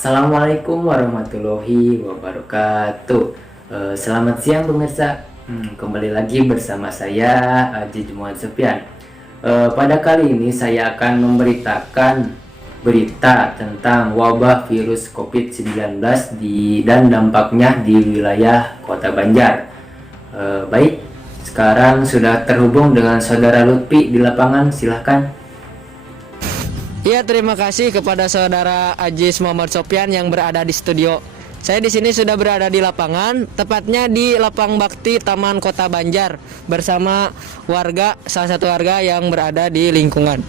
Assalamualaikum warahmatullahi wabarakatuh. Selamat siang pemirsa. Kembali lagi bersama saya Haji Muhammad Sofyan. Pada kali ini saya akan memberitakan berita tentang wabah virus COVID-19 dan dampaknya di wilayah Kota Banjar. Baik, sekarang sudah terhubung dengan Saudara Lutfi di lapangan. Silahkan. Iya, terima kasih kepada saudara Ajis Muhammad Sofyan yang berada di studio. Saya di sini sudah berada di lapangan, tepatnya di Lapang Bakti Taman Kota Banjar bersama salah satu warga yang berada di lingkungan.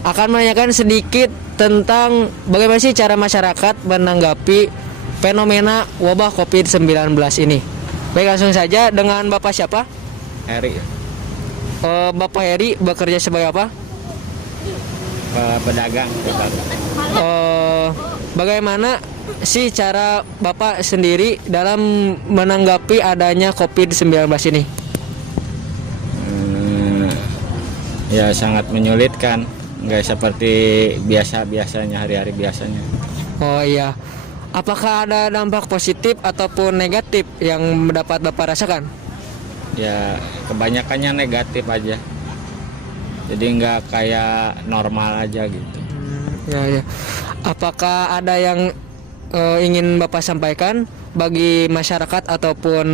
Akan menanyakan sedikit tentang bagaimana sih cara masyarakat menanggapi fenomena wabah COVID-19 ini. Baik, langsung saja dengan Bapak siapa? Eri, Bapak Heri bekerja sebagai apa? pedagang. Bagaimana sih cara Bapak sendiri dalam menanggapi adanya COVID-19 ini? Ya sangat menyulitkan, nggak seperti biasanya hari-hari biasanya. Oh iya, apakah ada dampak positif ataupun negatif yang dapat Bapak rasakan? Ya kebanyakannya negatif aja. Jadi nggak kayak normal aja gitu. Ya. Apakah ada yang ingin Bapak sampaikan bagi masyarakat ataupun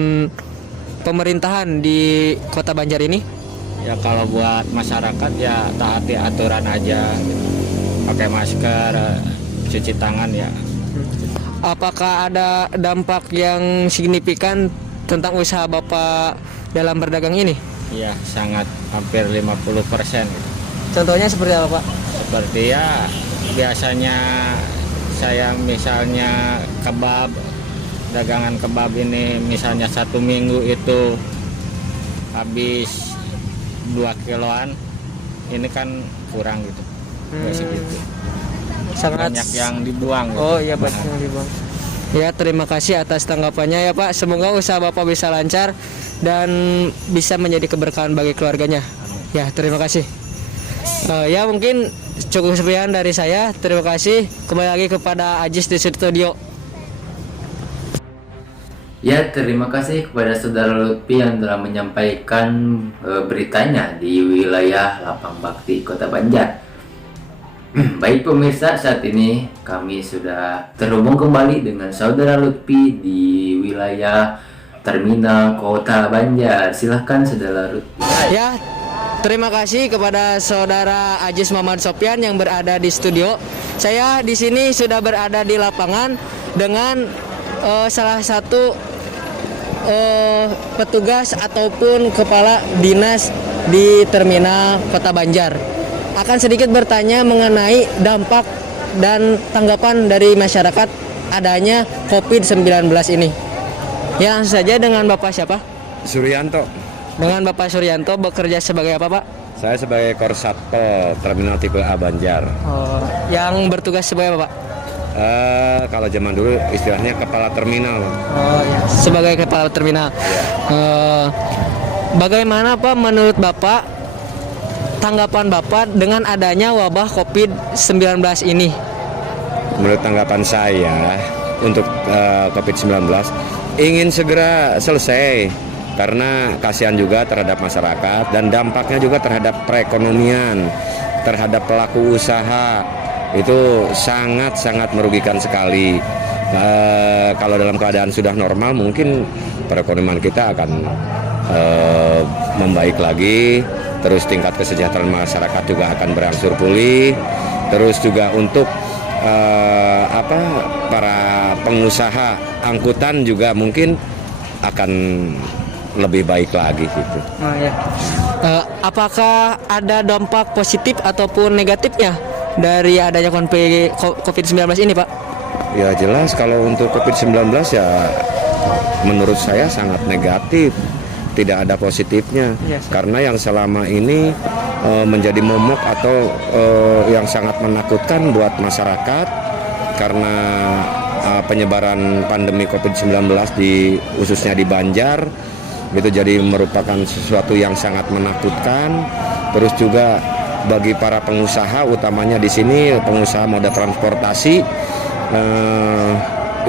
pemerintahan di Kota Banjar ini? Ya kalau buat masyarakat ya taati aturan aja, gitu. Pakai masker, cuci tangan ya. Apakah ada dampak yang signifikan tentang usaha Bapak dalam berdagang ini? Ya sangat, hampir 50%. Gitu. Contohnya seperti apa, Pak? Seperti ya biasanya saya misalnya dagangan kebab ini misalnya 1 minggu itu habis 2 kiloan, ini kan kurang gitu. Nggak segitu. Sangat Banyak yang dibuang gitu. Oh iya, banyak yang dibuang. Ya, terima kasih atas tanggapannya ya Pak. Semoga usaha Bapak bisa lancar dan bisa menjadi keberkahan bagi keluarganya. Ya, terima kasih. Ya mungkin cukup sekian dari saya. Terima kasih. Kembali lagi kepada Ajis di studio. Ya, terima kasih kepada Saudara Lutfi yang telah menyampaikan beritanya di wilayah Lapang Bakti Kota Banjar. Baik pemirsa, saat ini kami sudah terhubung kembali dengan Saudara Lutfi di wilayah Terminal Kota Banjar. Silahkan Saudara Lutfi. Ya, terima kasih kepada Saudara Ajis Muhammad Sofyan yang berada di studio. Saya di sini sudah berada di lapangan dengan salah satu petugas ataupun kepala dinas di Terminal Kota Banjar. Akan sedikit bertanya mengenai dampak dan tanggapan dari masyarakat adanya COVID-19 ini. Ya, langsung saja dengan Bapak siapa? Suryanto. Dengan Bapak Suryanto bekerja sebagai apa, Pak? Saya sebagai Korsatpol Terminal Tipe A Banjar. Oh, yang bertugas sebagai apa, Pak? Kalau zaman dulu istilahnya kepala terminal. Oh ya, sebagai kepala terminal. Bagaimana Pak menurut Bapak tanggapan Bapak dengan adanya wabah COVID-19 ini? Menurut tanggapan saya untuk COVID-19 ingin segera selesai karena kasihan juga terhadap masyarakat dan dampaknya juga terhadap perekonomian, terhadap pelaku usaha. Itu sangat merugikan sekali. Kalau dalam keadaan sudah normal mungkin perekonomian kita akan membaik lagi, terus tingkat kesejahteraan masyarakat juga akan berangsur pulih, terus juga untuk para pengusaha angkutan juga mungkin akan lebih baik lagi gitu. Oh, ya. Apakah ada dampak positif ataupun negatifnya dari adanya COVID-19 ini, Pak? Ya jelas kalau untuk COVID-19 ya menurut saya sangat negatif, tidak ada positifnya. Yes. Karena yang selama ini menjadi momok atau yang sangat menakutkan buat masyarakat karena penyebaran pandemi COVID-19 khususnya di Banjar itu jadi merupakan sesuatu yang sangat menakutkan. Terus juga bagi para pengusaha utamanya di sini pengusaha moda transportasi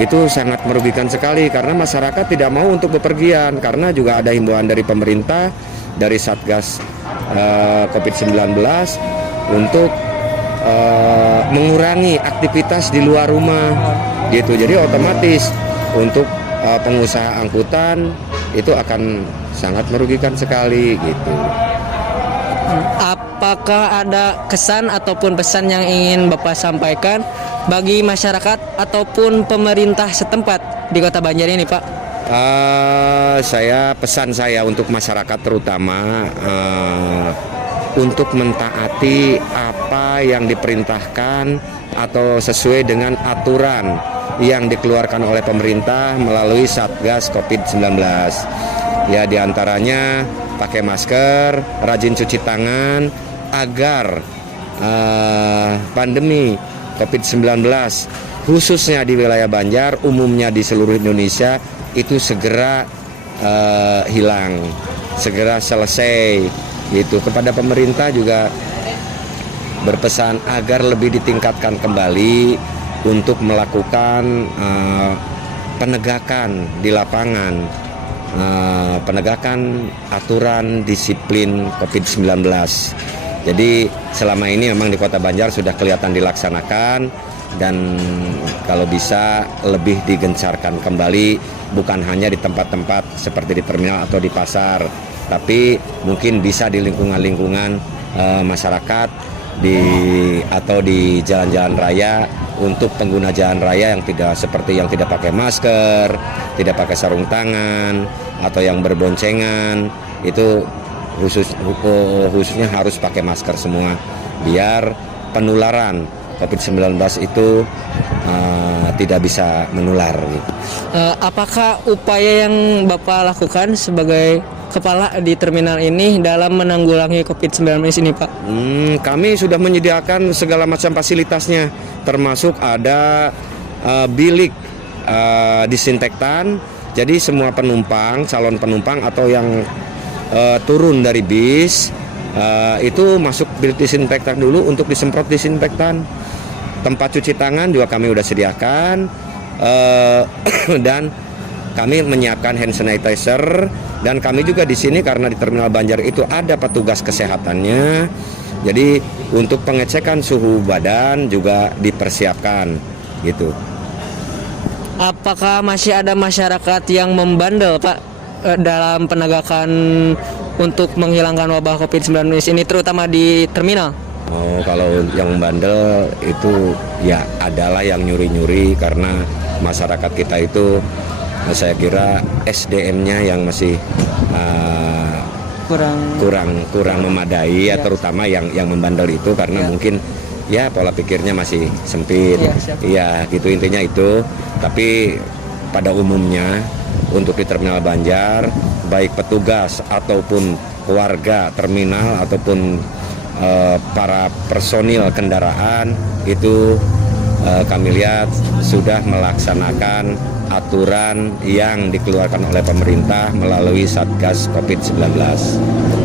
itu sangat merugikan sekali karena masyarakat tidak mau untuk bepergian, karena juga ada himbauan dari pemerintah, dari Satgas COVID-19 untuk mengurangi aktivitas di luar rumah gitu. Jadi otomatis untuk pengusaha angkutan itu akan sangat merugikan sekali gitu. Apakah ada kesan ataupun pesan yang ingin Bapak sampaikan bagi masyarakat ataupun pemerintah setempat di Kota Banjar ini, Pak? Pesan saya untuk masyarakat terutama untuk mentaati apa yang diperintahkan atau sesuai dengan aturan yang dikeluarkan oleh pemerintah melalui Satgas COVID-19. Ya, diantaranya pakai masker, rajin cuci tangan, agar pandemi COVID-19 khususnya di wilayah Banjar, umumnya di seluruh Indonesia itu segera hilang, segera selesai. Gitu. Kepada pemerintah juga berpesan agar lebih ditingkatkan kembali untuk melakukan penegakan di lapangan, penegakan aturan disiplin COVID-19. Jadi selama ini memang di Kota Banjar sudah kelihatan dilaksanakan, dan kalau bisa lebih digencarkan kembali, bukan hanya di tempat-tempat seperti di terminal atau di pasar, tapi mungkin bisa di lingkungan-lingkungan masyarakat atau di jalan-jalan raya, untuk pengguna jalan raya yang tidak pakai masker, tidak pakai sarung tangan, atau yang berboncengan, itu khususnya harus pakai masker semua, biar penularan COVID-19 itu tidak bisa menular. Gitu. Apakah upaya yang Bapak lakukan sebagai kepala di terminal ini dalam menanggulangi COVID-19 ini, Pak? Kami sudah menyediakan segala macam fasilitasnya, termasuk ada bilik disinfektan. Jadi semua penumpang, calon penumpang atau yang turun dari bis itu masuk bilik disinfektan dulu untuk disemprot disinfektan. Tempat cuci tangan juga kami sudah sediakan, dan kami menyiapkan hand sanitizer, dan kami juga di sini karena di Terminal Banjar itu ada petugas kesehatannya. Jadi untuk pengecekan suhu badan juga dipersiapkan gitu. Apakah masih ada masyarakat yang membandel, Pak, dalam penegakan untuk menghilangkan wabah COVID-19 ini, terutama di terminal? Oh, kalau yang bandel itu ya adalah yang nyuri-nyuri, karena masyarakat kita itu saya kira SDM-nya yang masih kurang memadai, ya, terutama yang membandel itu karena mungkin ya pola pikirnya masih sempit. Iya, gitu intinya itu. Tapi pada umumnya untuk di Terminal Banjar, baik petugas ataupun warga terminal ataupun para personil kendaraan itu kami lihat sudah melaksanakan aturan yang dikeluarkan oleh pemerintah melalui Satgas COVID-19.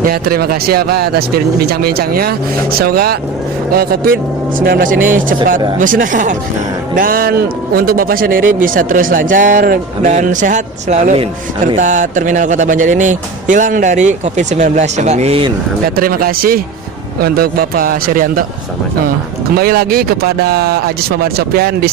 Ya, terima kasih ya, Pak, atas bincang-bincangnya. Semoga COVID-19 ini cepat musnah. Dan untuk Bapak sendiri bisa terus lancar. Amin. Dan sehat selalu. Amin. Serta Terminal Kota Banjar ini hilang dari COVID-19 ya, Pak. Amin. Ya, terima kasih untuk Bapak Suryanto. Sama-sama. Kembali lagi kepada Ajis Muhammad Sopyan di